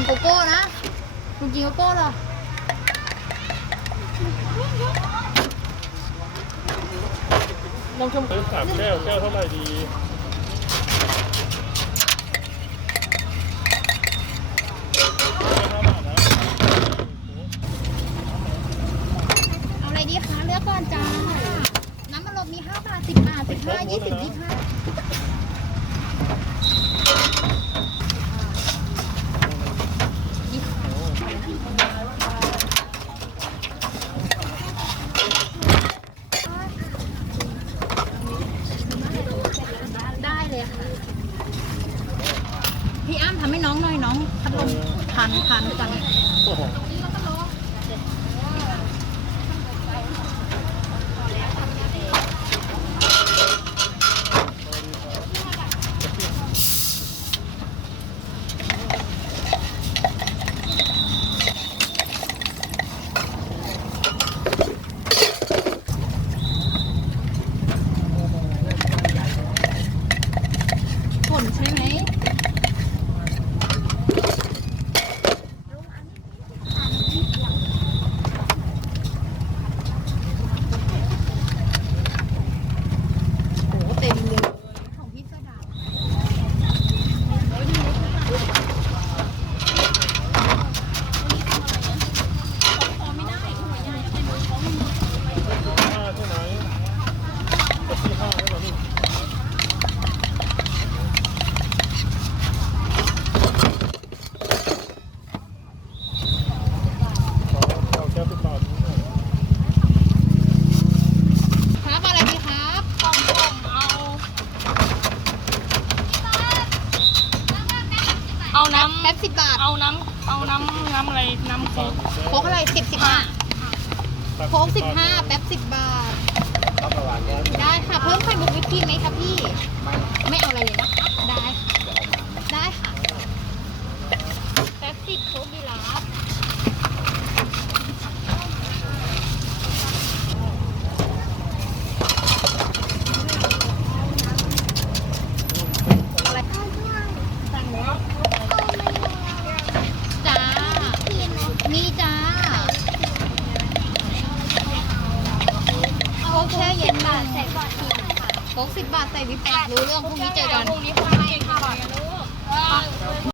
ำโกโก้นะคุณกินโกโก้เหรอน้องชมซื้อสามแก้วแก้วเท่าไหร่ดีเอาอะไรดีคะเลือกก่อนจ้าน้ำมันลมมี5บาท10บาท15 20 25ได้เลยค่ะ พี่อ้ำทำให้น้องหน่อยน้องพัดลมพันพันไปตอนนี้โอ้โหฝนใช่ไหม โหเต็มเลยของพี่เสื้อดำไม่ได้หัวใหญ่ ห้าใช่ไหมก็ที่ห้าใช่ไหมนี่เอาแก้วสิบบาท ครับอะไรดีครับกล่องเอา เอาน้แป๊บสิบบาทำเอาน้ำเอาน้ำน้ำอะไรน้ำโค้กโค้กอะไรสิบสิบห้าโค้กสิบห้าแป๊บสิบบาทได้ค่ะ เพิ่มไข่มุกวิปครีมไหมคะพี่ ไม่เอาอะไรเลยนะคะได้ค่ะได้ค่ะแป๊บสิบโค้กดีลาฟ หกสิบบาทใส่วิปแปดรู้เรื่องพรุ่งนี้เจอกัน พรุ่งนี้ค่ะ